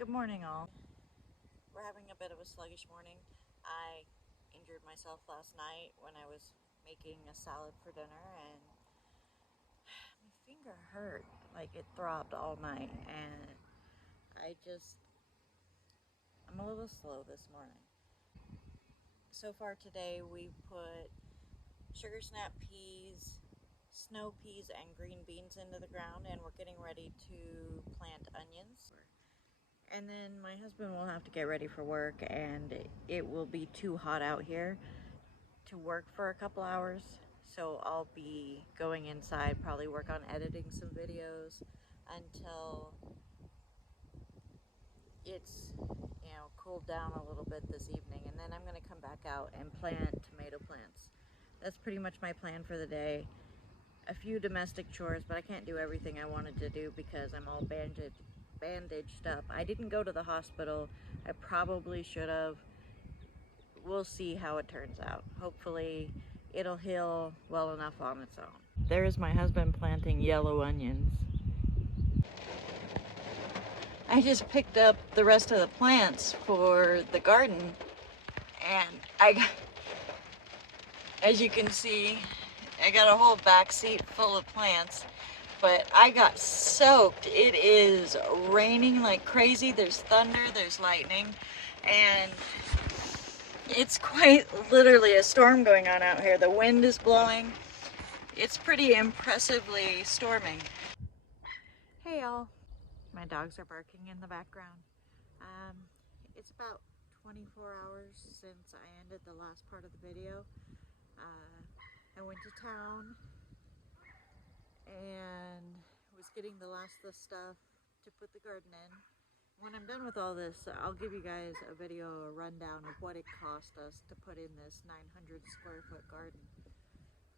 Good morning, all. We're having a bit of a sluggish morning. I injured myself last night when I was making a salad for dinner, and my finger hurt. Like it throbbed all night, and I'm a little slow this morning. So far today, we put sugar snap peas, snow peas, and green beans into the ground, and we're getting ready to plant onions. And then my husband will have to get ready for work, and it will be too hot out here to work for a couple hours. So I'll be going inside, probably work on editing some videos until it's, cooled down a little bit this evening. And then I'm going to come back out and plant tomato plants. That's pretty much my plan for the day. A few domestic chores, but I can't do everything I wanted to do because I'm all bandaged up. I didn't go to the hospital. I probably should have. We'll see how it turns out. Hopefully it'll heal well enough on its own. There's my husband planting yellow onions. I just picked up the rest of the plants for the garden, and as you can see, I got a whole back seat full of plants, but I got soaked. It is raining like crazy. There's thunder, there's lightning, and it's quite literally a storm going on out here. The wind is blowing. It's pretty impressively storming. Hey y'all. My dogs are barking in the background. It's about 24 hours since I ended the last part of the video. I went to town and was getting the last of the stuff to put the garden in. When I'm done with all this, I'll give you guys a rundown of what it cost us to put in this 900 square foot garden.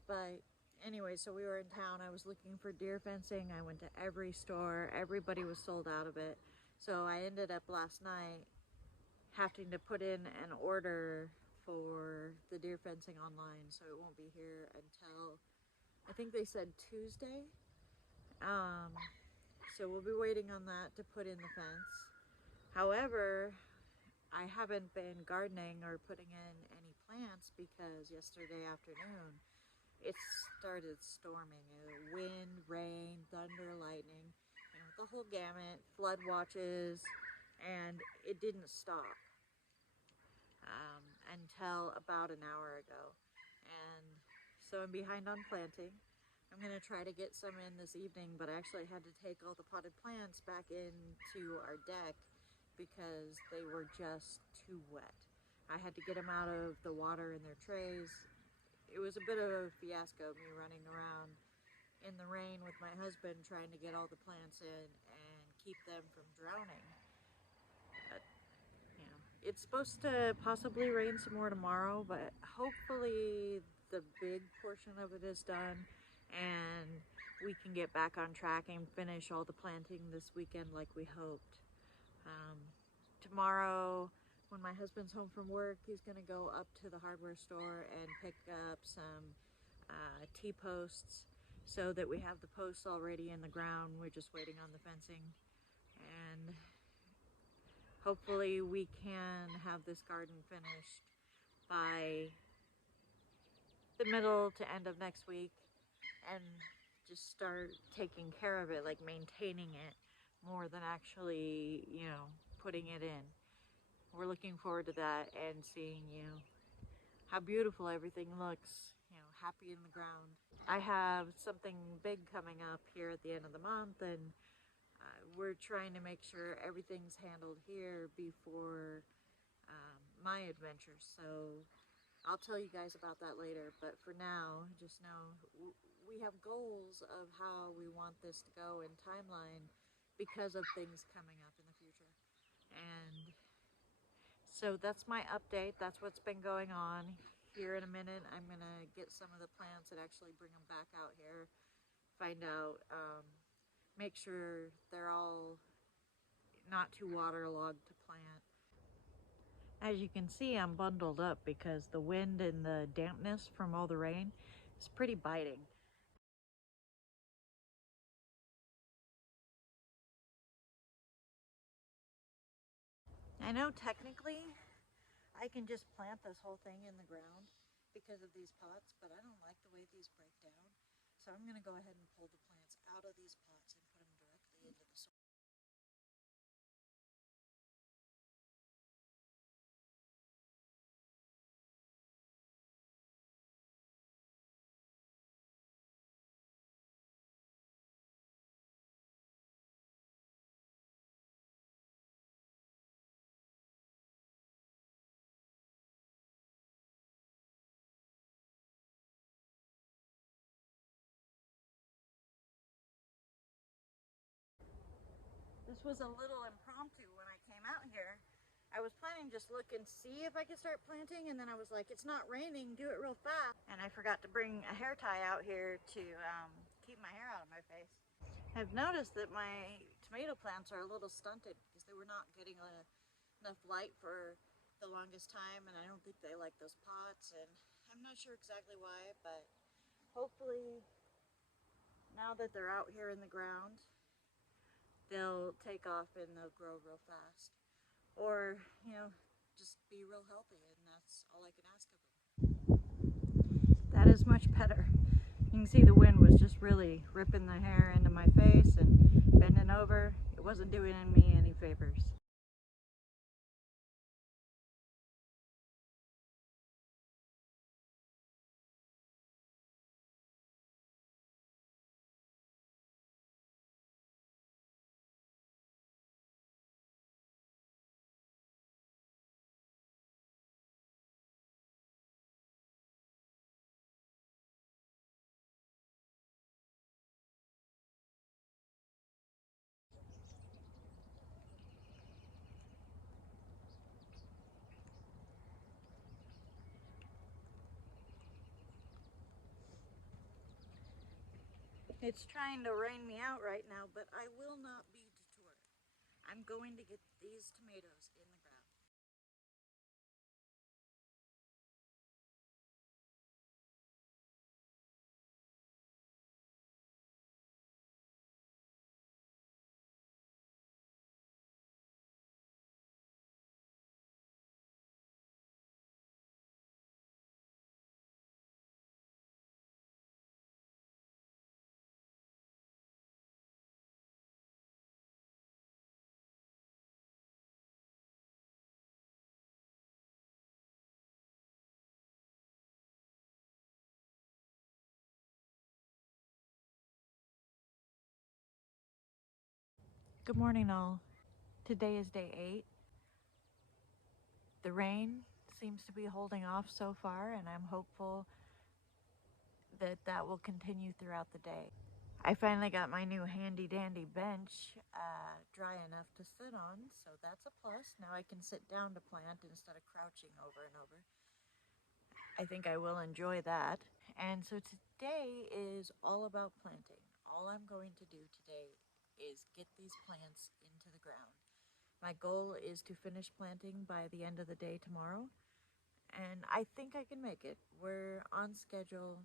But anyway, so we were in town. I was looking for deer fencing. I went to every store. Everybody was sold out of it. So I ended up last night having to put in an order for the deer fencing online, so it won't be here until, I think they said Tuesday. So we'll be waiting on that to put in the fence. However, I haven't been gardening or putting in any plants because yesterday afternoon it started storming. Wind, rain, thunder, lightning, the whole gamut, flood watches, and it didn't stop until about an hour ago. And so I'm behind on planting. I'm going to try to get some in this evening, but I actually had to take all the potted plants back into our deck because they were just too wet. I had to get them out of the water in their trays. It was a bit of a fiasco, me running around in the rain with my husband trying to get all the plants in and keep them from drowning. But, it's supposed to possibly rain some more tomorrow, but hopefully the big portion of it is done and we can get back on track and finish all the planting this weekend like we hoped. Tomorrow, when my husband's home from work, he's going to go up to the hardware store and pick up some T-posts so that we have the posts already in the ground. We're just waiting on the fencing, and hopefully we can have this garden finished by the middle to end of next week and just start taking care of it, like maintaining it more than actually, putting it in. We're looking forward to that and seeing, how beautiful everything looks, happy in the ground. I have something big coming up here at the end of the month, and we're trying to make sure everything's handled here before my adventures. So I'll tell you guys about that later, but for now, just know we have goals of how we want this to go in timeline because of things coming up in the future. And so that's my update. That's what's been going on. Here in a minute, I'm going to get some of the plants and actually bring them back out here, find out, make sure they're all not too waterlogged to plant. As you can see, I'm bundled up because the wind and the dampness from all the rain is pretty biting. I know technically I can just plant this whole thing in the ground because of these pots, but I don't like the way these break down. So I'm going to go ahead and pull the plants out of these pots and put them directly into the soil. This was a little impromptu when I came out here. I was planning just look and see if I could start planting, and then I was like, it's not raining, do it real fast. And I forgot to bring a hair tie out here to keep my hair out of my face. I've noticed that my tomato plants are a little stunted because they were not getting enough light for the longest time, and I don't think they like those pots, and I'm not sure exactly why, but hopefully now that they're out here in the ground, they'll take off and they'll grow real fast. Or, just be real healthy, and that's all I can ask of them. That is much better. You can see the wind was just really ripping the hair into my face and bending over. It wasn't doing me any favors. It's trying to rain me out right now, but I will not be deterred. I'm going to get these tomatoes in the ground. Good morning, all. Today is day 8. The rain seems to be holding off so far, and I'm hopeful that that will continue throughout the day. I finally got my new handy dandy bench dry enough to sit on, so that's a plus. Now I can sit down to plant instead of crouching over and over. I think I will enjoy that. And so today is all about planting. All I'm going to do today is get these plants into the ground. My goal is to finish planting by the end of the day tomorrow, and I think I can make it. We're on schedule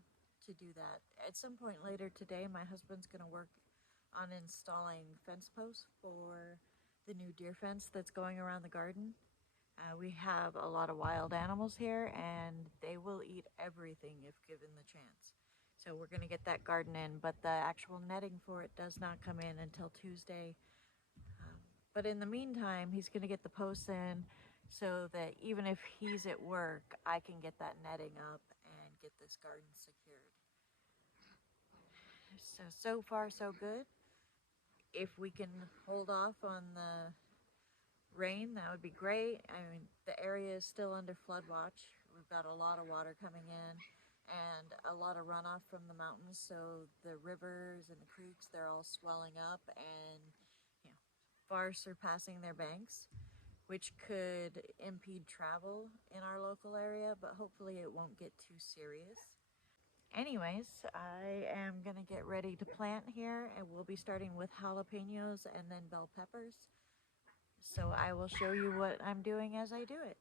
to do that. At some point later today, my husband's going to work on installing fence posts for the new deer fence that's going around the garden. We have a lot of wild animals here, and they will eat everything if given the chance. So we're going to get that garden in, but the actual netting for it does not come in until Tuesday. But in the meantime, he's going to get the posts in so that even if he's at work, I can get that netting up and get this garden secured. So far, so good. If we can hold off on the rain, that would be great. I mean, the area is still under flood watch. We've got a lot of water coming in and a lot of runoff from the mountains, so the rivers and the creeks, they're all swelling up and far surpassing their banks, which could impede travel in our local area, but hopefully it won't get too serious. Anyways, I am gonna get ready to plant here, and we'll be starting with jalapenos and then bell peppers. So I will show you what I'm doing as I do it.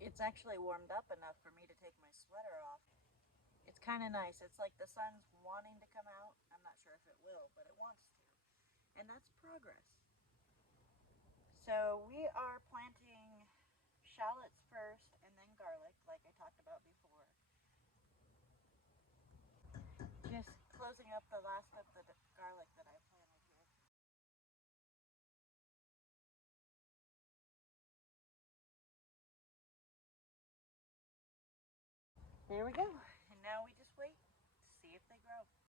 It's actually warmed up enough for me to take my sweater off. It's kind of nice. It's like the sun's wanting to come out. I'm not sure if it will, but it wants to. And that's progress. So we are planting shallots first and then garlic, like I talked about before. Just closing up the last of the garlic that I planted here. There we go. And now we just wait to see if they grow.